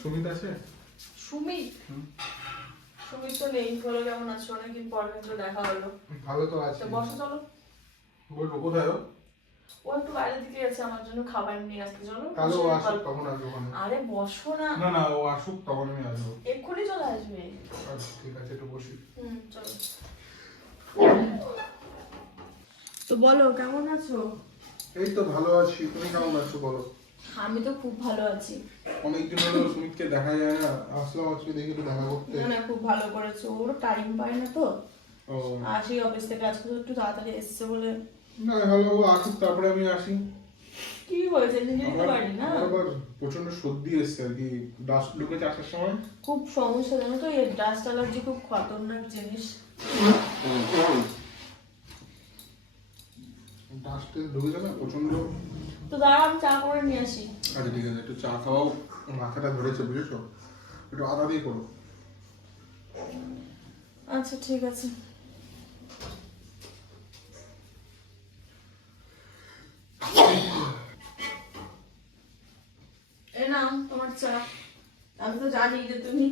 সুমিত আছে? সুমিত সুমিত তো নেই। বলো কেমন আছো? অনেকদিন পর কিন্তু দেখা হলো। ভালো তো আছে। বসো চলো। বলবো কোথায় ও? ও একটু বাইরের দিকে গেছে আমার জন্য খাবার নিয়ে আসতে। চলো তাহলে ও আসুক তখন আসবো ওখানে। আরে বসো না। না না ও আসুক তখন আমি আসবো। এক্ষুনি চলে আসবে। আচ্ছা ঠিক আছে একটু বসি। চলো। তো বলো কেমন আছো? এই তো ভালো আছি, তুমি কেমন আছো বলো? আমি তো খুব ভালো আছি। অনেকদিন হলো সুমিতকে দেখা যায় না, আসলাম আজকে দেখি একটু দেখা করতে। না না খুব ভালো করেছো। ওর টাইম পায় না তো। ও আসি অফিস থেকে, আজকে তো একটু তাড়াতাড়ি এসছে বলে। না হলো ও আসুক তারপরে আমি আসি। কি হয়েছে নিজে তো পারি না। আমার আবার প্রচন্ড সর্দি এসছে আর কি, ডাস্ট ঢুকেছে আসার সময়। খুব সমস্যা জানো তো, এই ডাস্ট অ্যালার্জি খুব খতরনাক জিনিস। ডাস্টে ঢুকেছে না প্রচন্ড। তো দাঁড়াও আমি চা করে নিয়ে আসি। আচ্ছা ঠিক আছে, একটু চা খাওয়াও, মাথাটা ধরেছে বুঝেছো, একটু আদা দিয়ে করো। আচ্ছা ঠিক আছে। এই নাও তোমার চা। আমি তো জানি যে তুমি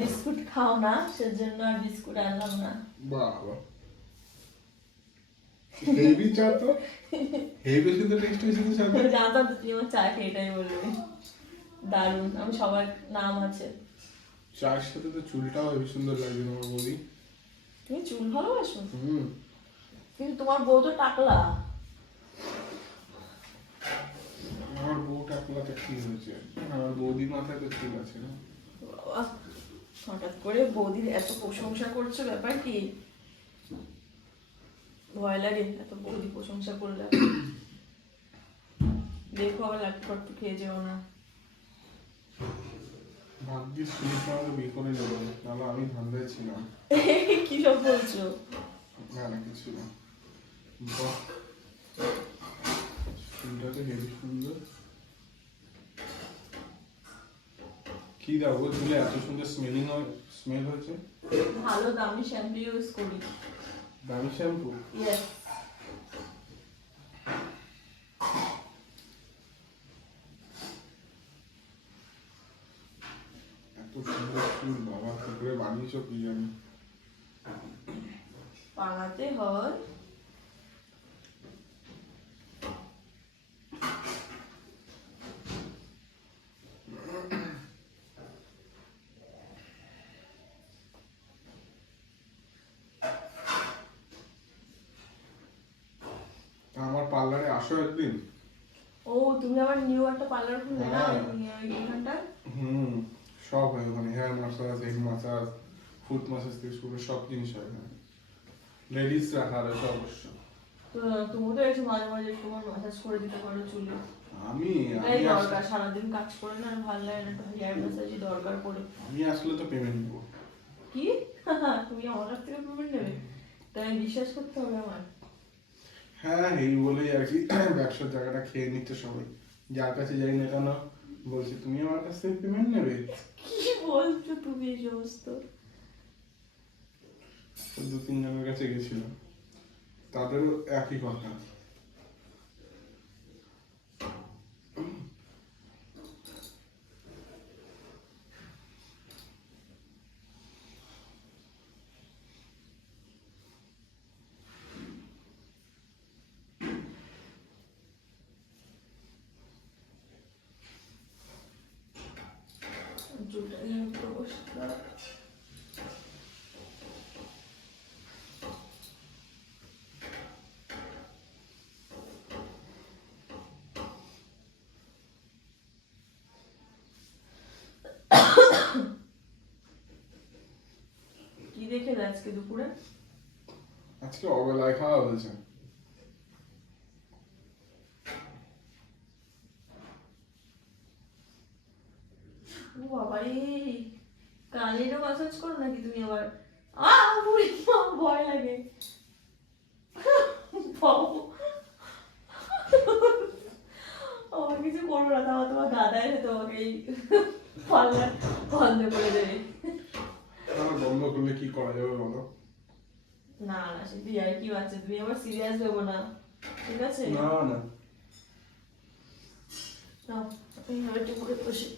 বিস্কুট খাও না, সেজন্য আর বিস্কুট আনলাম না। বাবা হেভি চা তো, হেভি শুধু টেস্ট হয়েছে তো চা। জানতাম তো তুমি আমার চা খেয়ে এটাই বলবে। দারুণ, আমি সবার নাম আছে। চায়ের সাথে তো চুলটাও হেভি সুন্দর লাগবে আমার বৌদি। তুমি চুল ভালোবাসো? কিন্তু তোমার বউ তো টাকলা। আমার বউ টাকলাটা কি হয়েছে, আমার বৌদির মাথায় তো চুল আছে না। বাবা, হঠাৎ করে বৌদির এত প্রশংসা করছো, ব্যাপার কি? ভয় লাগে এত বৌদি প্রশংসা করলে। দেখো আবার লাট্টু ফাট্টু খেয়ে যেও না। ভাগ্যিস সুমিত আমাকে বিয়ে করে নেবো, নাহলে আমি ধান্দায় ছিলাম। কি সব বলছো? না না কিছু না। বাহ, চুলটা তো হেভি সুন্দর। কি দেখো চুলে এত সুন্দর স্মেল হয়েছে। ভালো দামি শ্যাম্পু ইউজ করি। দামি শ্যাম্পু? ইয়েস। এত সুন্দর চুল বাবা, কি করে বানিয়েছো কি জানি। বানাতে হয়। আমার পার্লারে আসো একদিন। ও তুমি আবার নিউ একটা পার্লার খুললে না এইখানটা? সব হয় ওখানে, hair massage, head massage, foot massage থেকে শুরু সব জিনিস হয় ওখানে। লেডিস রাখা রয়েছে অবশ্য। তো তুমি তো এসে মাঝে মাঝে তোমার ম্যাসাজ করে দিতে পারো চুলে। আমি এটাই দরকার, সারাদিন কাজ করে না আর ভালো লাগে না, একটা হেয়ার ম্যাসাজই দরকার পড়ে। আমি আসলে তো পেমেন্ট নেবো। কি? তুমি আমার কাছ থেকে পেমেন্ট নেবে? তাই বিশ্বাস করতে হবে আমার। হ্যাঁ এই বলেই আর কি ব্যবসার জায়গাটা খেয়ে নিচ্ছে সবাই, যার কাছে যাই না কেন বলছে তুমি আমার কাছ থেকে পেমেন্ট নেবে। কি বলছো তুমি এই সমস্ত? দু তিন জনের কাছে গেছিলাম, তাদেরও একই কথা। চুলটা নিয়ে একটু বসতে হবে। কি দেখে আজকে দুপুরে? আজকে অবেলায় খাওয়া হয়েছে। ও বাবারে, কানেরও ম্যাসাজ করো নাকি তুমি আবার? বুড়ি মা, ভয় লাগে। বাবু, আমার কিছু করবো না, তাও তোমার দাদা এসে তোমাকে এই পার্লার বন্ধ করে দেবে। আমার বন্ধ করলে কি করা যাবে বলো? না না, সে আর কি বাচ্চা, তুমি আবার সিরিয়াস দেবো না, ঠিক আছে? না না নাও, আমি এবার টেবিলে বসি।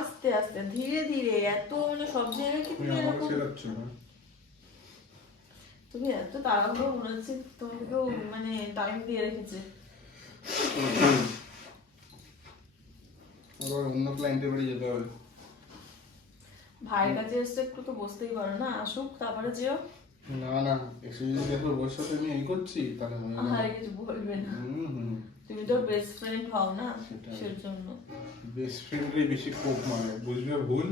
আস্তে আস্তে ধীরে ধীরে, এত মানে সব জায়গায় কি তুমি তুমি আমাকে এরকম, ছেড়াচ্ছ না। তুমি এত তাড়াহুড়ো মনে হচ্ছে তোমাকেও মানে টাইম দিয়ে রেখেছে। আবার অন্য ক্লায়েন্টের বাড়ি যেতে হবে। ভাইয়ের কাছে এসে একটু তো বসতেই পারো না, আসুক তারপরে যেও। না না, এসে যদি দেখো ওর সাথে আমি এই করছি তাহলে হবে না। আর কিছু বলবে না, হুম। তুমি তো বেস্ট ফ্রেন্ড হও না, সেটাই। সেজন্য। বেস্ট ফ্রেন্ডই বেশি কোপ মারে, বুঝবে ভুল।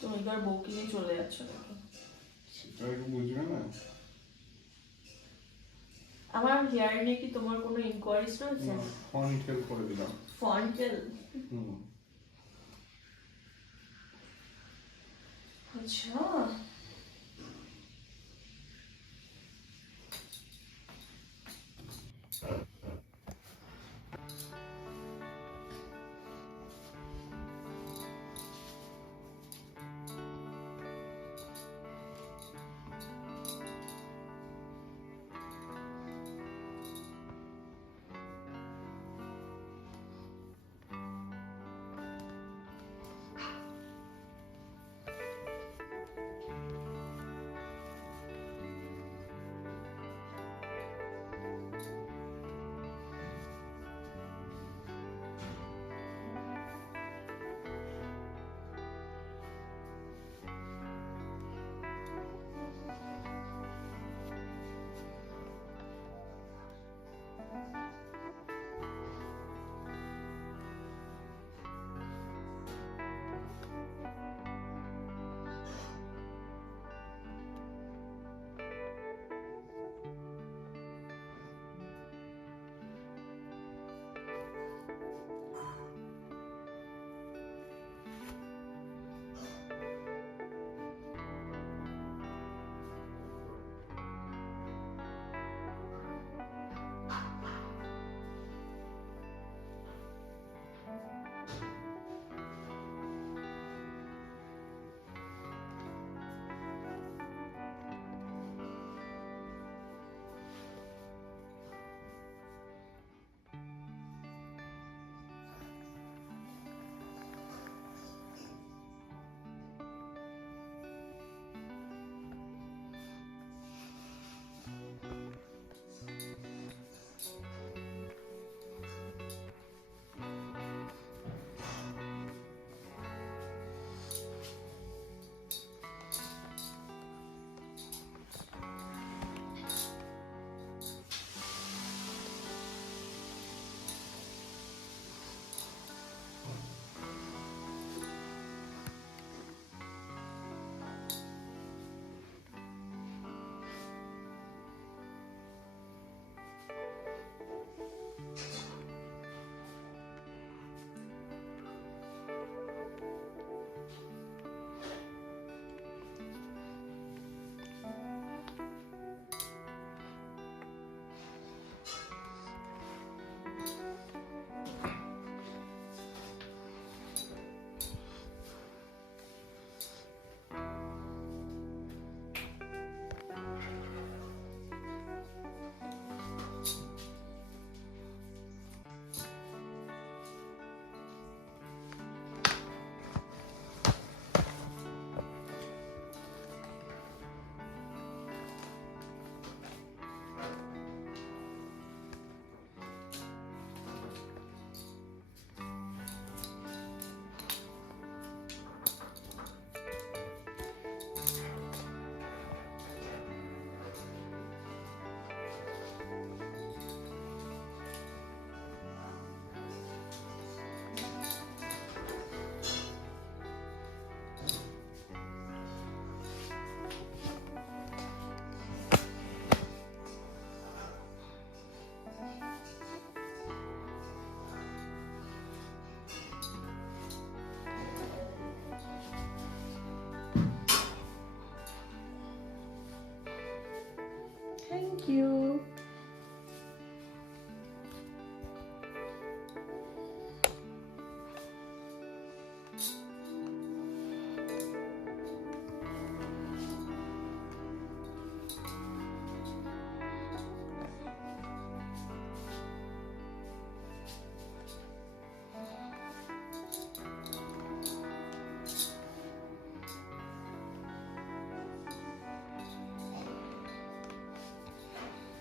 তুমি এবার বউকে নিয়ে চলে যাচ্ছ নাকি? সেটা একটু বুঝবে না। আমার হেয়ার নিয়ে কি তোমার কোনো ইনকোয়ারিজ রয়েছে? ফন্ট হেল্প করে দিলাম। ফন্টেল, হুম। আচ্ছা।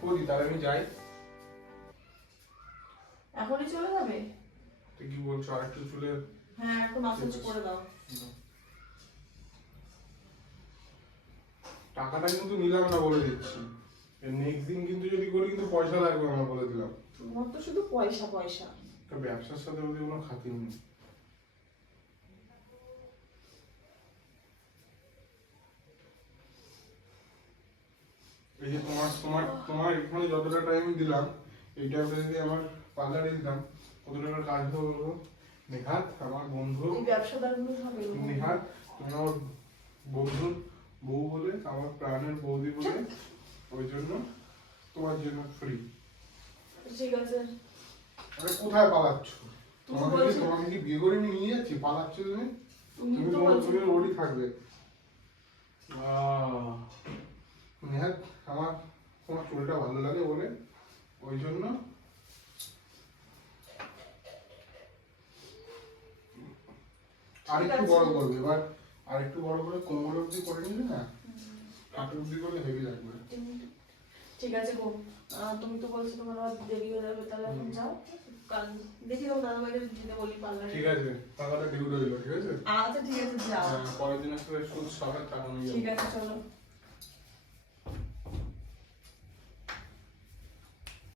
করি, তাহলে আমি যাই। এখনই চলে যাবে? তো কি বলছো, আর একটু চুলে হ্যাঁ, একটু মাসাজ করে দাও। টাকাটা কিন্তু নিলাম না বলে দিচ্ছি, নেক্সট দিন কিন্তু যদি করি কিন্তু পয়সা লাগবে আমার, বলে দিলাম। তোমার তো শুধু পয়সা পয়সা। তো ব্যবসার সাথে ওদের কোনো খাতির নেই। এই যে তোমার তোমার তোমার এখানে যতটা টাইম দিলাম, এই টাইমটা যদি আমার পার্লারে দিতাম কত টাকার কাজ হবে বলবো। নেহাত আমার বন্ধু, এই ব্যবসাদারগুলো সব এরকম। নেহাত তুমি আমার বন্ধুর বউ বলে, আমার প্রাণের বৌদি বলে, ওই জন্য তোমার জন্য ফ্রি। ঠিক আছে। আরে কোথায় পালাচ্ছ? তুমি তোমাকে বলছো- তোমাকে কি বিয়ে করে নিয়ে যাচ্ছি? পালাচ্ছ তুমি? তুমি তুমি তো তোমার বলছো- তুমি ওরই থাকবে। নেহাত আমার তোমার চুলটা ভালো লাগে বলে, ওই জন্য আরেকটু আছে। বড় করবে এবার, আরেকটু বড় করে কোমর অবধি করে নিলে না, হাঁটু অবধি করলে হেভি লাগবে। ঠিক আছে গো। তুমি তো বলছো তোমার আবার দেরি হয়ে যাবে, তাহলে এখন যাও। কাল দেখি তোমার দাদা ভাইকে দিতে বলি পার্লারে। ঠিক আছে, টাকাটা ডিউ রইলো, ঠিক আছে? আচ্ছা ঠিক আছে, যাও। পরের দিন আসলে সুদ সহায় টাকা নিয়ে ঠিক যাবো। আছে, চলো।